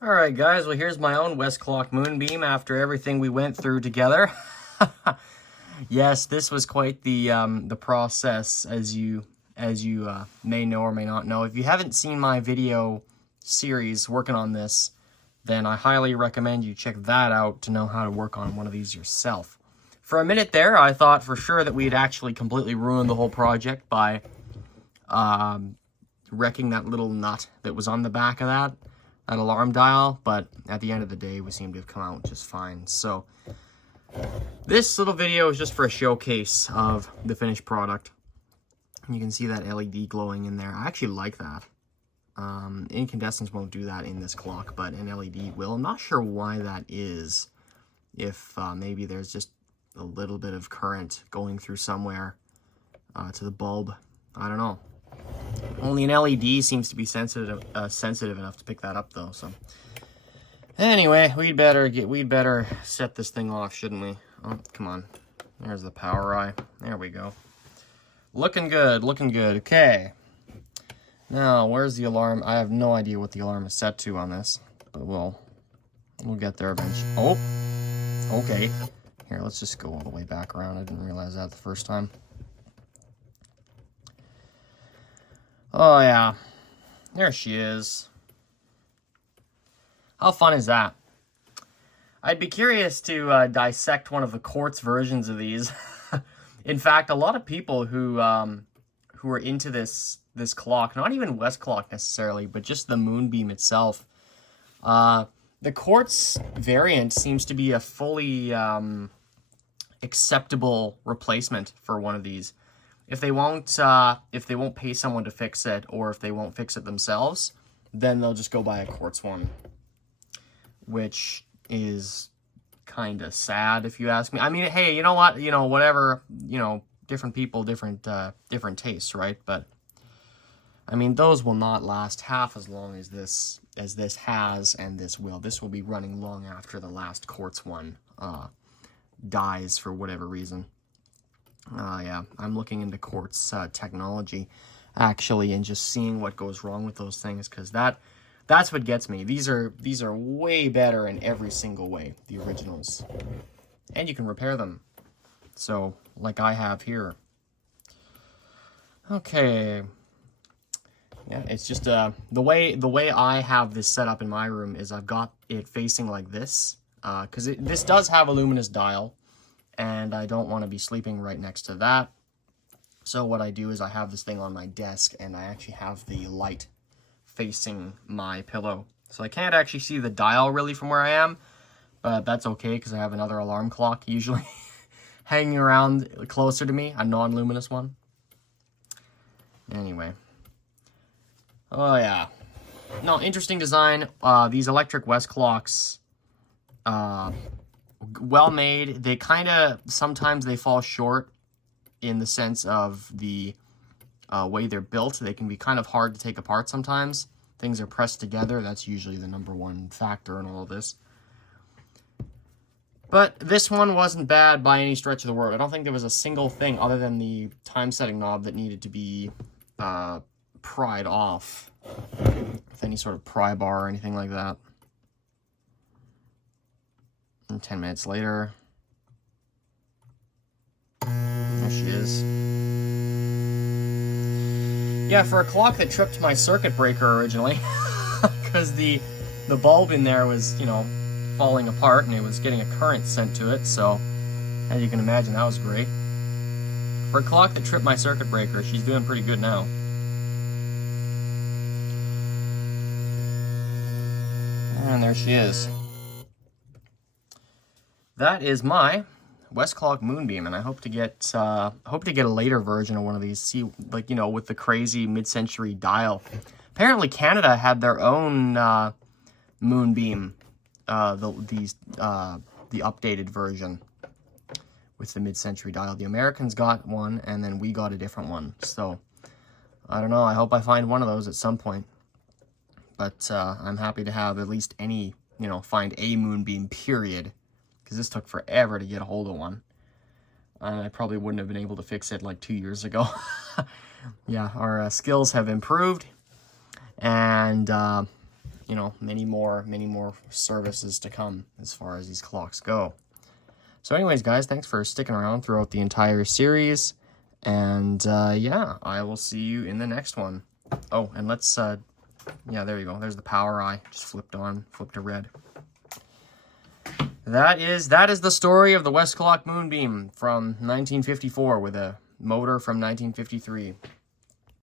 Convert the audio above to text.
Alright guys, well here's my own Westclox Moonbeam after everything we went through together. Yes, this was quite the process, as you may know or may not know. If you haven't seen my video series working on this, then I highly recommend you check that out to know how to work on one of these yourself. For a minute there, I thought for sure that we'd actually completely ruined the whole project by wrecking that little nut that was on the back of that alarm dial, but at the end of the day, we seem to have come out just fine. So this little video is just for a showcase of the finished product. You can see that LED glowing in there. I actually like that. Incandescents won't do that in this clock, but an LED will. I'm not sure why that is. If maybe there's just a little bit of current going through somewhere to the bulb. I don't know. Only an LED seems to be sensitive enough to pick that up, though. So, anyway, we'd better set this thing off, shouldn't we? Oh, come on. There's the power eye. There we go. Looking good, looking good. Okay. Now, where's the alarm? I have no idea what the alarm is set to on this, but we'll get there eventually. Oh, okay. Here, let's just go all the way back around. I didn't realize that the first time. Oh, yeah. There she is. How fun is that? I'd be curious to dissect one of the quartz versions of these. In fact, a lot of people who are into this clock, not even Westclox necessarily, but just the Moonbeam itself, the quartz variant seems to be a fully acceptable replacement for one of these. If they won't pay someone to fix it, or if they won't fix it themselves, then they'll just go buy a quartz one, which is kind of sad if you ask me. I mean, hey, you know what? You know, whatever. You know, different people, different tastes, right? But I mean, those will not last half as long as this has, and this will. This will be running long after the last quartz one dies for whatever reason. Yeah, I'm looking into quartz technology, actually, and just seeing what goes wrong with those things, because that's what gets me. These are way better in every single way, the originals. And you can repair them. So, like I have here. Okay. Yeah, it's just the way I have this set up in my room is I've got it facing like this, because this does have a luminous dial, and I don't want to be sleeping right next to that. So what I do is I have this thing on my desk, and I actually have the light facing my pillow. So I can't actually see the dial really from where I am, but that's okay because I have another alarm clock usually hanging around closer to me, a non-luminous one. Anyway. Oh yeah. No, interesting design. These electric Westclox, well made. They kind of, sometimes they fall short in the sense of the way they're built. They can be kind of hard to take apart sometimes. Things are pressed together. That's usually the #1 factor in all of this. But this one wasn't bad by any stretch of the word. I don't think there was a single thing other than the time setting knob that needed to be pried off with any sort of pry bar or anything like that. And 10 minutes later, there she is. Yeah, for a clock that tripped my circuit breaker originally, because the bulb in there was, you know, falling apart and it was getting a current sent to it, so as you can imagine, that was great. For a clock that tripped my circuit breaker, she's doing pretty good now. And there she is. That is my Westclox Moonbeam, and I hope to get a later version of one of these. See, like, you know, with the crazy mid-century dial. Apparently, Canada had their own Moonbeam, the updated version with the mid-century dial. The Americans got one, and then we got a different one. So I don't know. I hope I find one of those at some point. But I'm happy to have at least any, you know, find a Moonbeam, period. Because this took forever to get a hold of one. I probably wouldn't have been able to fix it like 2 years ago. Yeah, our skills have improved. And you know, many more services to come as far as these clocks go. So anyways, guys, thanks for sticking around throughout the entire series. And yeah, I will see you in the next one. Oh, and let's, yeah, there you go. There's the power eye. Just flipped to red. That is the story of the Westclox Moonbeam from 1954 with a motor from 1953.